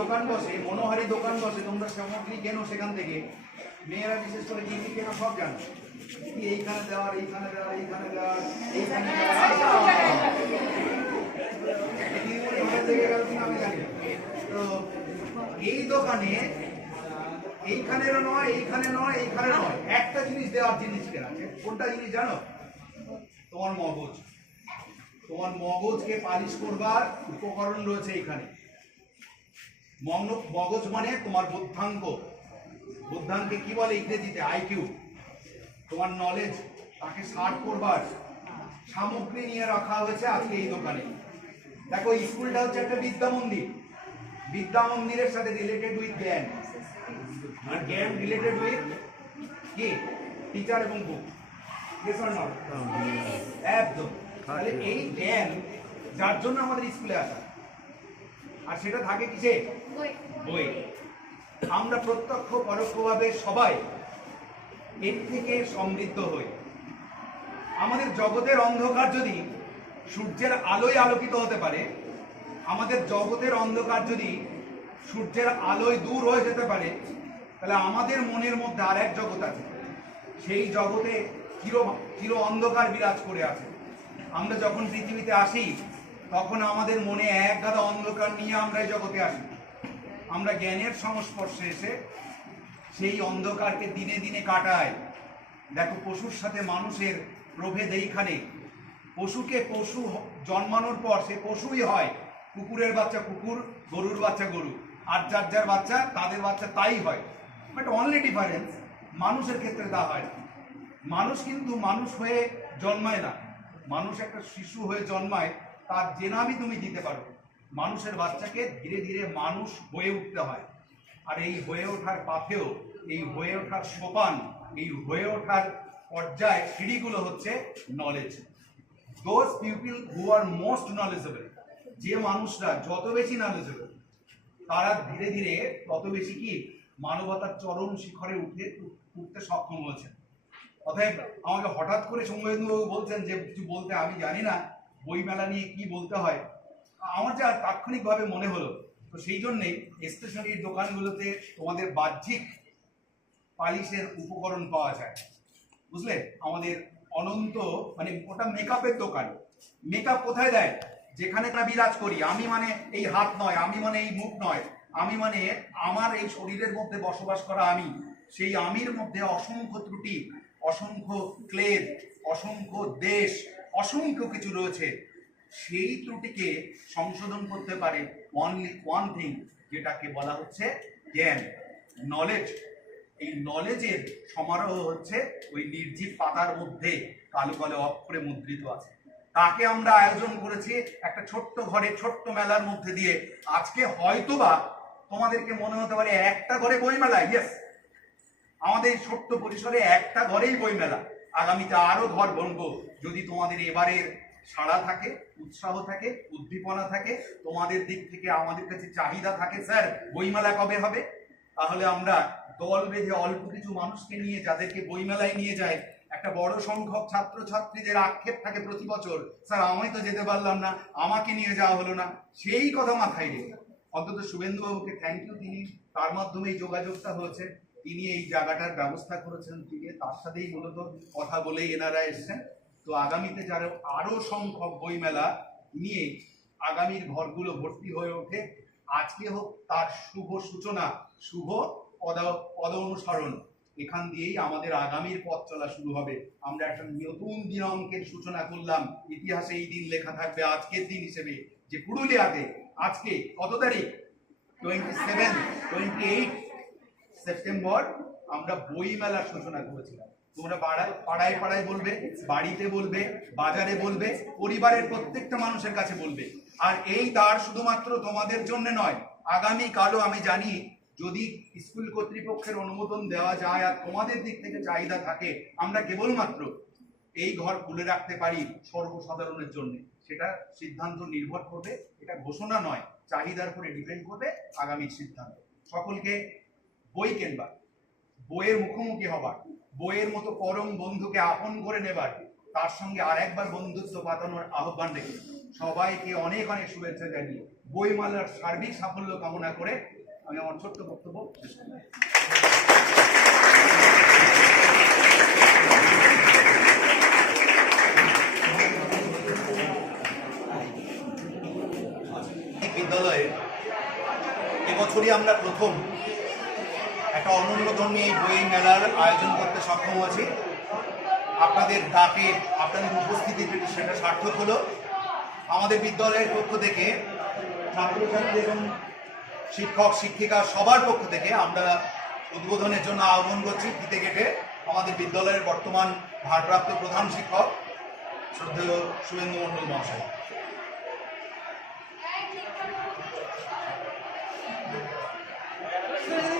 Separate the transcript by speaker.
Speaker 1: দোকান বসে, মনোহারি দোকান বসে, তোমরা সামগ্রী কেনো সেখান থেকে? মেয়েরা বিশেষ করে কি কেনো সব জানো? এইখানে দেওয়ার এইখানে দেওয়ার এইখানে দেওয়ার, এইখানে আমি তো এই দোকানে এইখানেরও নয় এইখানে নয় এইখানে নয়। একটা জিনিস দেওয়ার জিনিস কেনা কোনটা জিনিস জানো? তোমার মগজ। তোমার মগজকে পালিশ করবার উপকরণ রয়েছে এখানে। মগ্ন- মগজ মানে তোমার বুদ্ধাঙ্ক বুদ্ধাঙ্কে কি বলে ইংরেজিতে? আইকিউ তোমার নলেজ তাকে সার্ভ করবার সামগ্রী নিয়ে রাখা হয়েছে আজকে এই দোকানে। দেখো স্কুলটা হচ্ছে একটা বিদ্যা মন্দির। বিদ্যা মন্দিরের সাথে রিলেটেড উইথ জ্ঞান। আর জ্ঞান রিলেটেড উইথ কি? টিচার এবং বুক একদম। তাহলে এই জ্ঞান যার জন্য আমাদের স্কুলে আসা। আর সেটা থাকে কিসে? বই। আমরা প্রত্যক্ষ পরোক্ষভাবে সবাই এর থেকে সমৃদ্ধ হই। আমাদের জগতের অন্ধকার যদি সূর্যের আলোয় আলোকিত হতে পারে আমাদের জগতের অন্ধকার যদি সূর্যের আলোয় দূর হয়ে যেতে পারে তাহলে আমাদের মনের মধ্যে আর এক জগৎ আছে। সেই জগতে চির চির অন্ধকার বিরাজ করে আছে। আমরা যখন পৃথিবীতে আসি, তখন আমাদের মনে এক গাদা অন্ধকার নিয়ে আমরা এই জগতে আসি। আমরা জ্ঞানের সংস্পর্শে এসে সেই অন্ধকারকে দিনে দিনে কাটায় দেখো, পশুর সাথে মানুষের প্রভেদ এইখানে। পশুকে পশু জন্মানোর পর সে পশুই হয়। কুকুরের বাচ্চা কুকুর, গরুর বাচ্চা গরু। আর যার যার বাচ্চা, তাদের বাচ্চা তাই হয়। বাট অনলি ডিফারেন্স মানুষের ক্ষেত্রে তা হয়। মানুষ কিন্তু মানুষ হয়ে জন্মায় না। মানুষ একটা শিশু হয়ে জন্মায়, তার যে নামই তুমি দিতে পারো। মানুষের বাচ্চাকে ধীরে ধীরে মানুষ হয়ে উঠতে হয়। আর এই হয়ে ওঠার পাথেও এই হয়ে ওঠার সোপান, এই হয়ে ওঠার পর্যায়ে সিঁড়িগুলো হচ্ছে knowledge those people who are most knowledgeable যে মানুষরা যত বেশি নলেজেবল তারা ধীরে ধীরে তত বেশি কি মানবতার চরম শিখরে উঠে উঠতে সক্ষম হয়েছে। অতএব আমাকে হঠাৎ করে সৌমেন্দ্রবাবু বলছেন যে, কিছু বলতে আমি জানি না, বইমেলা নিয়ে কি বলতে হয়। আমার যা তাৎক্ষণিকভাবে মনে হলো, তো সেই জন্যেই স্টেশনারির দোকানগুলোতে তোমাদের বাহ্যিক পালিশের উপকরণ পাওয়া যায়। বুঝলে? আমাদের অনন্ত মানে ওটা মেকআপের দোকান। মেকআপ কোথায় দেয়? যেখানে তা বিরাজ করি। আমি মানে এই হাত নয়, আমি মানে এই মুখ নয়। আমি মানে আমার এই শরীরের মধ্যে বসবাস করা আমি। সেই আমির মধ্যে অসংখ্য ত্রুটি অসংখ্য ক্লেদ, অসংখ্য দেশ, অসংখ্য কিছু রয়েছে। সেই ত্রুটিকে সংশোধন করতে পারে অনলি ওয়ান থিং যেটাকে বলা হচ্ছে জ্ঞান নলেজ এই নলেজের সমারোহ হচ্ছে ওই নির্জীব পাতার মধ্যে, কালো কালো অক্ষরে মুদ্রিত আছে। তাকে আমরা আয়োজন করেছি একটা ছোট্ট ঘরে, ছোট্ট মেলার মধ্যে দিয়ে। আজকে হয়তোবা তোমাদেরকে মনে হতে পারে একটা ঘরে বই মেলা ইয়েস আমাদের ছোট্ট পরিসরে একটা ঘরেই বই মেলা আগামীতে আরও ঘর বনবো। যদি তোমাদের এবারের সাড়া থাকে, উৎসাহ থাকে, উদ্দীপনা থাকে, তোমাদের দিক থেকে আমাদের কাছে চাহিদা থাকে, স্যার, বইমেলা কবে হবে? তাহলে আমরা দল বেঁধে অল্প কিছু মানুষকে নিয়ে, যাদেরকে বইমেলায় নিয়ে যায়, একটা বড় সংখ্যক ছাত্র ছাত্রীদের আক্ষেপ থাকে প্রতি বছর। স্যার আমি তো যেতে পারলাম না, আমাকে নিয়ে যাওয়া হলো না। সেই কথা মাথায় রেখে। অন্তত শুভেন্দুবাবুকে থ্যাংক ইউ তিনি তার মাধ্যমে এই যোগাযোগটা হয়েছে। তিনি এই জায়গাটার ব্যবস্থা করেছেন তিনি। তার সাথেই মূলত কথা বলেই এনারা এসেছেন। তো আগামীতে যারা আরও সংখ্যক বইমেলা নিয়ে আগামীর ঘরগুলো ভর্তি হয়ে ওঠে। আজকে হোক তার শুভ সূচনা, শুভ পদ পদ অনুসরণ, এখান দিয়েই আমাদের আগামীর পথ চলা শুরু হবে। আমরা একটা নতুন দিনাঙ্কের সূচনা করলাম। ইতিহাসে এই দিন লেখা থাকবে আজকের দিন হিসেবে, যে পুরুলিয়াতে আজকে কত তারিখ? Twenty seven twenty eight September আমরা বই মেলার সূচনা করেছিলাম। তোমরা পাড়ায় পাড়ায় পাড়ায় বলবে, বাড়িতে বলবে, বাজারে বলবে, পরিবারের প্রত্যেকটা মানুষের কাছে বলবে। আর এই দ্বার শুধুমাত্র তোমাদের জন্য নয় আগামী কালও আমি জানি, যদি স্কুল কর্তৃপক্ষের অনুমোদন দেওয়া যায় আর তোমাদের দিক থেকে চাহিদা থাকে, আমরা কেবলমাত্র এই ঘর খুলে রাখতে পারি সর্বসাধারণের জন্য। সেটা সিদ্ধান্ত নির্ভর করবে, এটা ঘোষণা নয়, চাহিদার উপরে ডিপেন্ড করবে আগামী সিদ্ধান্ত। সকলকে বই কেনবার বইয়ের মুখোমুখি হবার, বইয়ের মতো পরম বন্ধুকে আপন করে নেবার, তার সঙ্গে আর একবার বন্ধুত্ব পাতানোর আহ্বান রেখে সবাইকে অনেক অনেক শুভেচ্ছা জানিয়ে বইমালার সার্বিক সাফল্য কামনা করে আমি আমার ছোট্ট বক্তব্য শেষ করলাম। বিদ্যালয়ে এবছরই আমরা প্রথম একটা অনন্য ধর্মী এই বই মেলার আয়োজন করতে সক্ষম হয়েছি আপনাদের ডাকে আপনাদের উপস্থিতিতে সেটা সার্থক হলো আমাদের বিদ্যালয়ের পক্ষ থেকে ছাত্রছাত্রী এবং শিক্ষক শিক্ষিকা সবার পক্ষ থেকে আমরা উদ্বোধনের জন্য আহ্বান করছি ফিতে কেটে আমাদের বিদ্যালয়ের বর্তমান ভারপ্রাপ্ত প্রধান শিক্ষক শ্রদ্ধেয় শুভেন্দু মণ্ডল মহাশয়।
Speaker 2: Eh, nggak